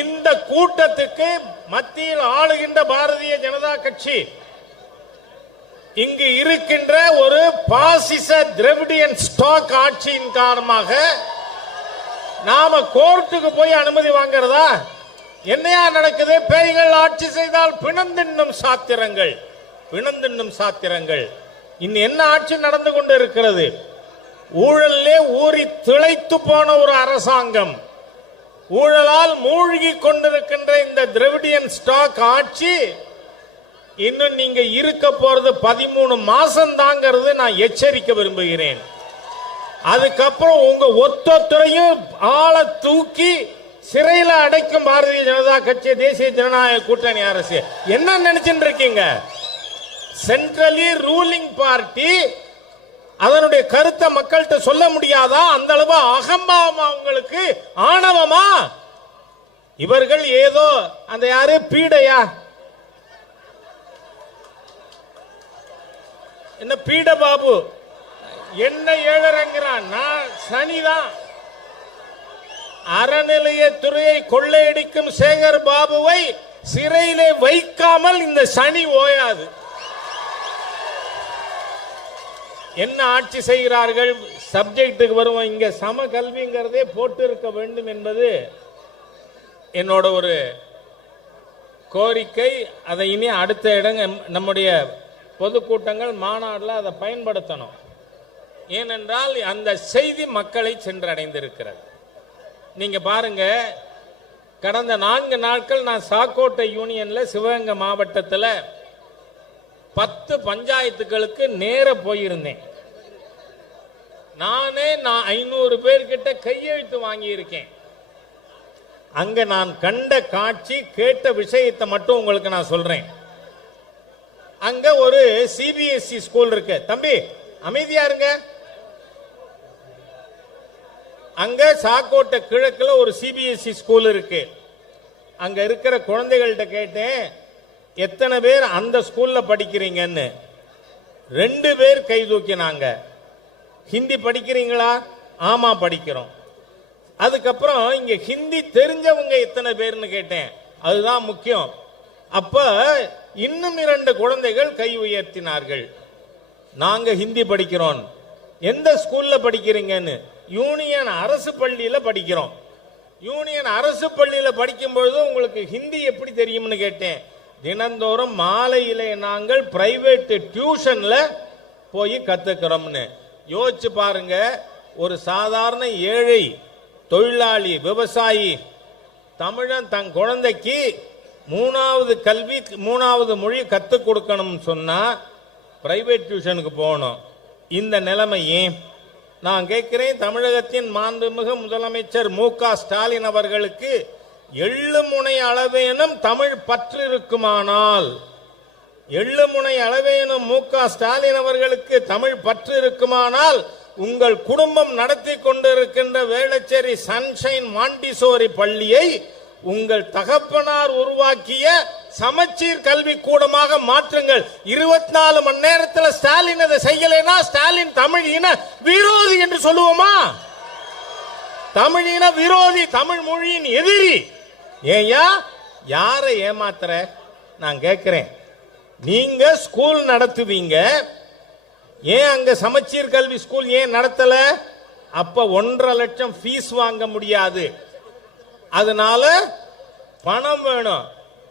இந்த கூட்டத்துக்கு மத்தியில் ஆளுகின்ற பாரதிய ஜனதா கட்சி இங்கு இருக்கின்ற ஒரு பாசிச திராவிடியன் ஸ்டாக் ஆட்சியின் காரணமாக நாம கோர்ட்டுக்கு போய் அனுமதி வாங்குறதா? என்னையா நடக்குது? பேய்கள் ஆட்சி செய்தால் பிணந்தின்னும் சாத்திரங்கள், பிணந்தின்னும் சாத்திரங்கள். இன்னும் என்ன ஆட்சி நடந்து கொண்டு இருக்கிறது? ஊழலே ஊறி திளைத்து போன ஒரு அரசாங்கம், ஊழலால் மூழ்கி கொண்டிருக்கின்ற இந்த திராவிடியன் ஸ்டாக் ஆட்சி இன்னும் நீங்க இருக்க போறது 13 மாசம் தாங்கிறது நான் எச்சரிக்க விரும்புகிறேன். அதுக்கப்புறம் உங்க ஒத்தொத்தரையும் ஆளை தூக்கி சிறையில் அடைக்கும் பாரதிய ஜனதா கட்சி, தேசிய ஜனநாயக கூட்டணி அரசு. என்ன நினைச்சுட்டு இருக்கீங்க? சென்ட்ரலி ரூலிங் பார்ட்டி அதனுடைய கருத்தை மக்கள்கிட்ட சொல்ல முடியாதா? அந்த அளவு அகம்பாவமா உங்களுக்கு, ஆணவமா? இவர்கள் ஏதோ அந்த யாரு பீடையா, என்ன பீட பாபு என்ன ஏழறங்கிறான்? நான் சனிதான். அறநிலையத்துறையை கொள்ளையடிக்கும் சேகர் பாபுவை சிறையிலே வைக்காமல் இந்த சனி ஓயாது. என்ன ஆட்சி செய்கிறார்கள்? சப்ஜெக்டுக்கு வருவோம். இங்க சம கல்விங்கிறதே போட்டு இருக்க வேண்டும் என்பது என்னோட ஒரு கோரிக்கை. அதை இனி அடுத்த இடங்க நம்முடைய பொதுக்கூட்டங்கள் மாநாடுல அதை பயன்படுத்தணும். ஏனென்றால் அந்த செய்தி மக்களை சென்றடைந்திருக்கிறது. நீங்க பாருங்க, கடந்த 4 நாட்கள் நான் சாக்கோட்டை யூனியன்ல சிவகங்கை மாவட்டத்தில் 10 பஞ்சாயத்துகளுக்கு நேர போயிருந்தேன். நான் 500 பேர்கிட்ட கையெழுத்து வாங்கி இருக்கேன். அங்க நான் கண்ட காட்சி, கேட்ட விஷயத்தை மட்டும் உங்களுக்கு நான் சொல்றேன். அங்க ஒரு சிபிஎஸ்இ ஸ்கூல் இருக்கு. தம்பி அமைதியா இருங்க. அங்க சாக்கோட்டை கிழக்குல ஒரு சிபிஎஸ்இ ஸ்கூல் இருக்கு. அங்க இருக்கிற குழந்தைகள்கிட்ட கேட்டேன், எத்தனை பேர் அந்த ஸ்கூல்ல படிக்கிறீங்கன்னு. 2 பேர் கை தூக்கினாங்க. ஹிந்தி படிக்கிறீங்களா? ஆமா படிக்கிறோம். அதுக்கப்புறம் இங்க ஹிந்தி தெரிஞ்சவங்க எத்தனை பேர்னு கேட்டேன். அதுதான் முக்கியம். அப்ப இன்னும் 2 குழந்தைகள் கை உயர்த்தினார்கள். நாங்க ஹிந்தி படிக்கிறோம். எந்த ஸ்கூல்ல படிக்கிறீங்கன்னு. யூனியன் அரசு பள்ளியில படிக்கிறோம். யூனியன் அரசு பள்ளியில படிக்கும் பொழுது உங்களுக்கு ஹிந்தி எப்படி தெரியும்னு கேட்டேன். தினந்தோறும் மாலையிலே நாங்கள் பிரைவேட் டியூஷன்ல போய் கத்துக்கிறோம்னு. யோசிச்சு பாருங்க, ஒரு சாதாரண ஏழை தொழிலாளி விவசாயி தமிழன் தன் குழந்தைக்கு 3வது கல்வி 3வது மொழி கத்துக் கொடுக்கணும்னு சொன்னா பிரைவேட் டியூஷனுக்கு போகணும். இந்த நிலைமை ஏன்? நான் கேட்கிறேன், தமிழகத்தின் மாண்புமிகு முதலமைச்சர் மு.க. ஸ்டாலின் அவர்களுக்கு எள்ளுமுனை அளவேனும் தமிழ் பற்று இருக்குமானால், எள்ளுமுனை அளவேனும் மு.க. ஸ்டாலின் அவர்களுக்கு தமிழ் பற்று இருக்குமானால், உங்கள் குடும்பம் நடத்தி கொண்டிருக்கின்ற வேளச்சேரி சன்ஷைன் மாண்டிசோரி பள்ளியை உங்கள் தகப்பனார் உருவாக்கிய சமச்சீர் கல்வி கூடமாக மாற்றுங்கள். 24 மணி நேரத்தில் ஸ்டாலின் அதை செய்யலைன்னா ஸ்டாலின் தமிழ் இன விரோதி என்று சொல்லுவோமா? தமிழ் இன விரோதி, தமிழ் மொழியின் எதிரி. ஏயா யாரை ஏமாத்துற? நான் கேட்கிறேன். நீங்க ஸ்கூல் நடத்துவீங்க, ஏன் அங்க சமச்சீர் கல்வி ஸ்கூல் ஏன் நடத்தல? அப்ப 1.5 லட்சம் ஃபீஸ் வாங்க முடியாது. அதனால பணம் வேணும்.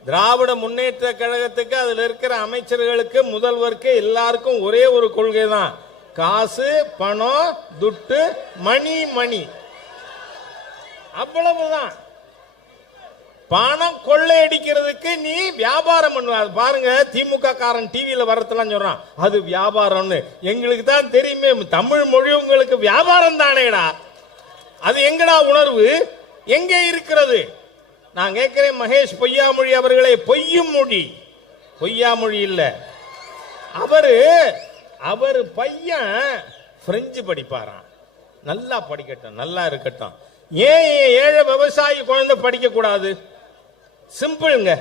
திராவிட முன்னேற்ற கழகத்துக்கு அதுல இருக்கிற அமைச்சர்களுக்கு முதல்வருக்கு எல்லாருக்கும் ஒரே ஒரு கொள்கை தான், காசு பணம் துட்டு மணி மணி, அவ்வளவுதான். பணம் கொள்ளையடிக்கிறதுக்கு நீ வியாபாரம் பண்ணுவ. பாருங்க, திமுக காரன் டிவியில வரதெல்லாம் சொல்றான் அது வியாபாரம்னு. எங்களுக்கு தான் தெரியுமே, தமிழ் மொழி உங்களுக்கு வியாபாரம் தானேடா. அது எங்கடா உணர்வு எங்கே இருக்கிறது? நான் கேட்கிறேன் மகேஷ் பொய்யாமொழி அவர்களே, பொய்யும் மொழி, பொய்யாமொழி இல்ல. அவரு பையன் பிரெஞ்சு படிப்பாராம். நல்லா படிக்கட்டும், நல்லா இருக்கட்டும். ஏன் ஏழை விவசாயி குழந்தை படிக்க கூடாது? சிம்பிள்ங்க.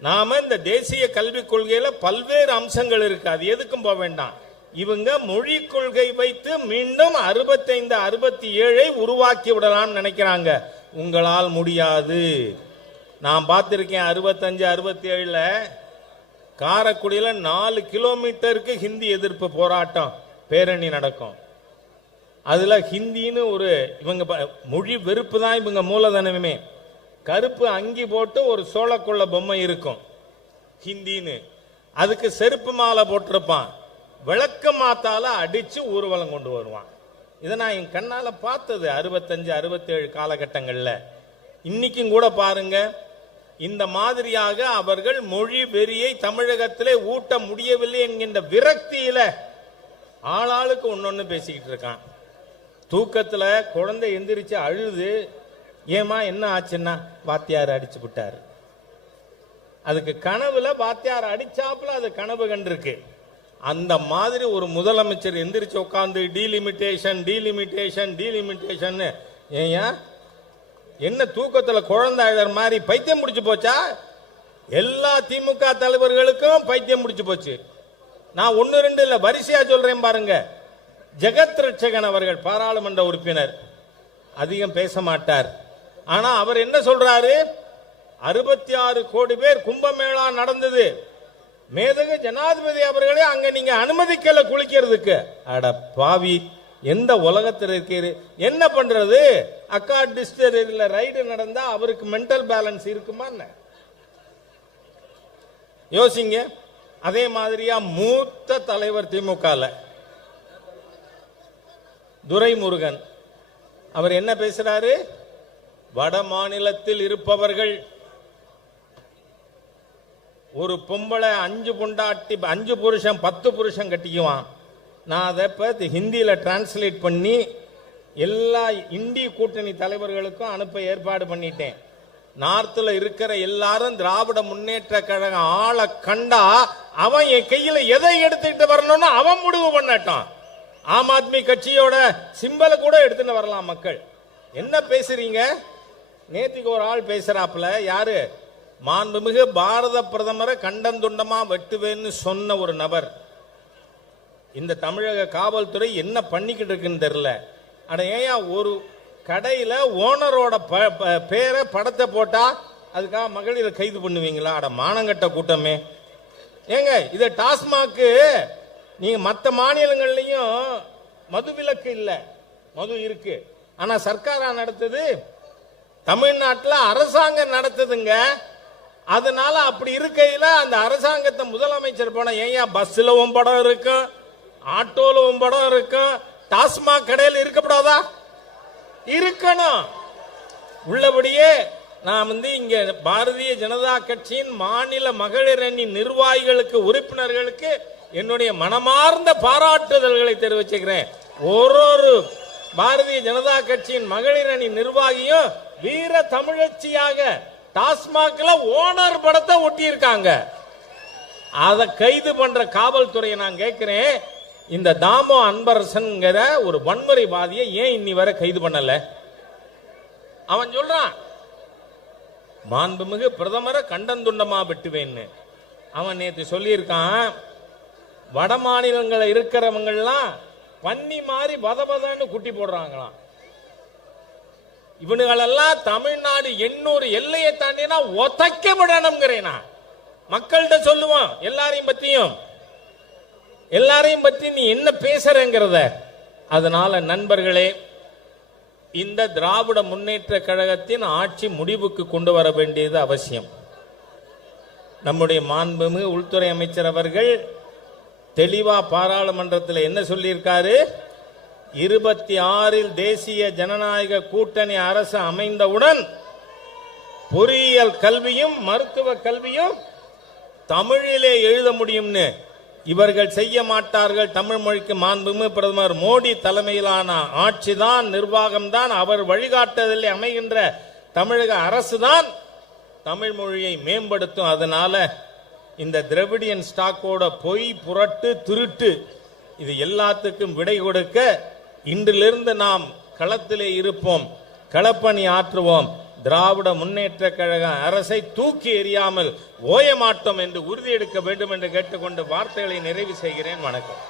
நாம இந்த தேசிய கல்விக் கொள்கையில பல்வேறு அம்சங்கள் இருக்கு, அது எதுக்கும் போக வேண்டாம். இவங்க மொழி கொள்கை வைத்து மீண்டும் 65, 67 உருவாக்கி விடலாம் நினைக்கிறாங்க. உங்களால் முடியாது. நான் பார்த்திருக்கேன் 65, 67ல காரைக்குடியில 4 கிலோமீட்டருக்கு ஹிந்தி எதிர்ப்பு போராட்டம் பேரணி நடக்கும். அதுல ஹிந்தின்னு ஒரு இவங்க மொழி வெறுப்பு தான் இவங்க மூலதனமே. கருப்பு அங்கி போட்டு ஒரு சோளக்குள்ள பொம்மை இருக்கும் ஹிந்தின்னு, அதுக்கு செருப்பு மாலை போட்டிருப்பான், விளக்க மாத்தால அடிச்சு ஊர்வலம் கொண்டு வருவான். இதை நான் என் கண்ணால பார்த்தது 65, 67 காலகட்டங்கள்ல. இன்னைக்கும் கூட பாருங்க, இந்த மாதிரியாக அவர்கள் மொழி வெறியை தமிழகத்திலே ஊட்ட முடியவில்லை என்கின்ற விரக்தியில ஆளாளுக்கு ஒன்னொன்னு பேசிக்கிட்டு இருக்கான். தூக்கத்துல குழந்தை எந்திரிச்சு அழுது, ஏமா என்ன ஆச்சுன்னா வாத்தியார் அடிச்சு விட்டாரு. அதுக்கு கனவுல வாத்தியார் அடிச்சாப்புல அது கனவு கண்டிருக்கு. அந்த மாதிரி ஒரு முதலமைச்சர் எந்திரிச்சு உட்கார்ந்து டீலிமிட்டேஷன் டீலிமிட்டேஷன் டீலிமிட்டேஷன், ஏயா என்ன தூக்கத்துல குழந்தை அழற மாதிரி பைத்தியம் முடிச்சு போச்சா? எல்லா திமுக தலைவர்களுக்கும் பைத்தியம் முடிச்சு போச்சு. நான் 1, 2 இல்ல வரிசையா சொல்றேன் பாருங்க. ஜெகத் ரட்சகன் அவர்கள் பாராளுமன்ற உறுப்பினர், அதிகம் பேச மாட்டார். ஆனா அவர் என்ன சொல்றாரு, 66 கோடி பேர் கும்பமேளா நடந்தது, மேதகு ஜனாதிபதி அவர்களே அங்க நீங்க அனுமதிக்கல குளிக்கிறதுக்கு. அட பாவி, எந்த உலகத்தில் இருக்கிறது? என்ன பண்றது? அக்கா டிஸ்டரியில ரைடு நடந்தா அவருக்கு மென்டல் பேலன்ஸ் இருக்குமா? யோசிங்க. அதே மாதிரியா மூத்த தலைவர் திமுக துரைமுருகன் அவர் என்ன பேசுறாரு, வட மாநிலத்தில் இருப்பவர்கள் ஒரு பொம்பளை 5 பொண்டாட்டி 5 புருஷன் 10 புருஷன் கட்டிக்குவான். நான் அதை இப்போ ஹிந்தியில் டிரான்ஸ்லேட் பண்ணி எல்லா இந்திய கூட்டணி தலைவர்களுக்கும் அனுப்ப ஏற்பாடு பண்ணிட்டேன். நார்த்தில் இருக்கிற எல்லாரும் திராவிட முன்னேற்ற கழகம் ஆளை கண்டா அவன் என் கையில் எதை எடுத்துக்கிட்டு வரணும்னு அவன் முடிவு பண்ணட்டான். ஆம் ஆத்மி கட்சியோட சிம்பலை கூட எடுத்துட்டு வரலாம். மக்கள் என்ன பேசுறீங்க? நேத்திக்கு ஒரு ஆள் பேசுறாப்புல, யாரு? மாண்புமிகு பாரத பிரதமரை கண்டந்துண்டமா வெட்டுவேன்னு சொன்ன ஒரு நபர். இந்த தமிழக காவல்துறை என்ன பண்ணிக்கிட்டு இருக்குன்னு தெரியல. அட ஏயா, ஒரு கடையில ஓனரோட பேரை படத்தை போட்டா அதுக்காக மகளிரை கைது பண்ணுவீங்களா? அட மானங்கட்ட கூட்டமே. ஏங்க, இத டாஸ்மாக் நீங்க மற்ற மாநிலங்கள்லயும் மது விலக்கு இல்ல, மது இருக்கு. ஆனா சர்க்காரா நடத்துது, தமிழ்நாட்டில் அரசாங்கம் நடத்துதுங்க. அதனால அப்படி இருக்கையில அந்த அரசாங்கத்தை முதலமைச்சர் போன, ஏயா பஸ்ல படம் இருக்கும், ஆட்டோல படம் இருக்கும், டாஸ்மாக் கடையில் இருக்கப்படாதா? இருக்கணும். உள்ளபடியே நான் இங்க பாரதிய ஜனதா கட்சியின் மாநில மகளிர் அணி நிர்வாகிகளுக்கு, உறுப்பினர்களுக்கு என்னுடைய மனமார்ந்த பாராட்டுதல்களை தெரிவிச்சுக்கிறேன். ஒரு பாரதிய ஜனதா கட்சியின் மகளிர் அணி நிர்வாகியும் வீர தமிழச்சியாக டாஸ்மாக்ல ஓனர் படத்தை ஒட்டி இருக்காங்க. அதை கைது பண்ற காவல்துறையை நான் கேட்கிறேன், இந்த தாமோ அன்பரசன்கிற ஒரு வன்முறைவாதியை ஏன் இன்னி வரை கைது பண்ணல? அவன் சொல்றான் மாண்புமிகு பிரதமரை கண்டந்துண்டமா வெட்டுவேன்னு. அவன் நேற்று சொல்லியிருக்கான், வட மாநிலங்களில் இருக்கிறவங்கெல்லாம் பன்னி மாதிரி வதவதன்னு குட்டி போடுறாங்களாம். இவனுங்களெல்லாம் தமிழ்நாடு 800 எல்லையை தாண்டினா ஒத்தைக்கப்படணுங்கிறேனா மக்கள்கிட்ட சொல்லுவான். எல்லாரையும் பத்தி நீ என்ன பேசுறங்கிறத. அதனால நண்பர்களே, இந்த திராவிட முன்னேற்ற கழகத்தின் ஆட்சி முடிவுக்கு கொண்டு வர வேண்டியது அவசியம். நம்முடைய மாண்புமிகு உள்துறை அமைச்சர் அவர்கள் தெளிவா பாராளுமன்றத்தில் என்ன சொல்லியிருக்காரு, 26 தேசிய ஜனநாயக கூட்டணி அரசு அமைந்தவுடன் பொறியியல் கல்வியும் மருத்துவ கல்வியும் தமிழிலே எழுத முடியும்னு. இவர்கள் செய்ய மாட்டார்கள். தமிழ் மொழிக்கு மாண்புமிகு பிரதமர் மோடி தலைமையிலான ஆட்சிதான், நிர்வாகம்தான், அவர் வழிகாட்டுதலில் அமைகின்ற தமிழக அரசுதான் தமிழ் மொழியை மேம்படுத்தும். அதனால இந்த திராவிடியன் ஸ்டாக்கோட பொய், புரட்டு, திருட்டு இது எல்லாத்துக்கும் விடை கொடுக்க இன்றிலிருந்து நாம் களத்திலே இருப்போம், களப்பணி ஆற்றுவோம். திராவிட முன்னேற்ற கழக அரசை தூக்கி எறியாமல் ஓய மாட்டோம் என்று உறுதியெடுக்க வேண்டும் என்று கேட்டுக்கொண்டு வார்த்தைகளை நிறைவு செய்கிறேன். வணக்கம்.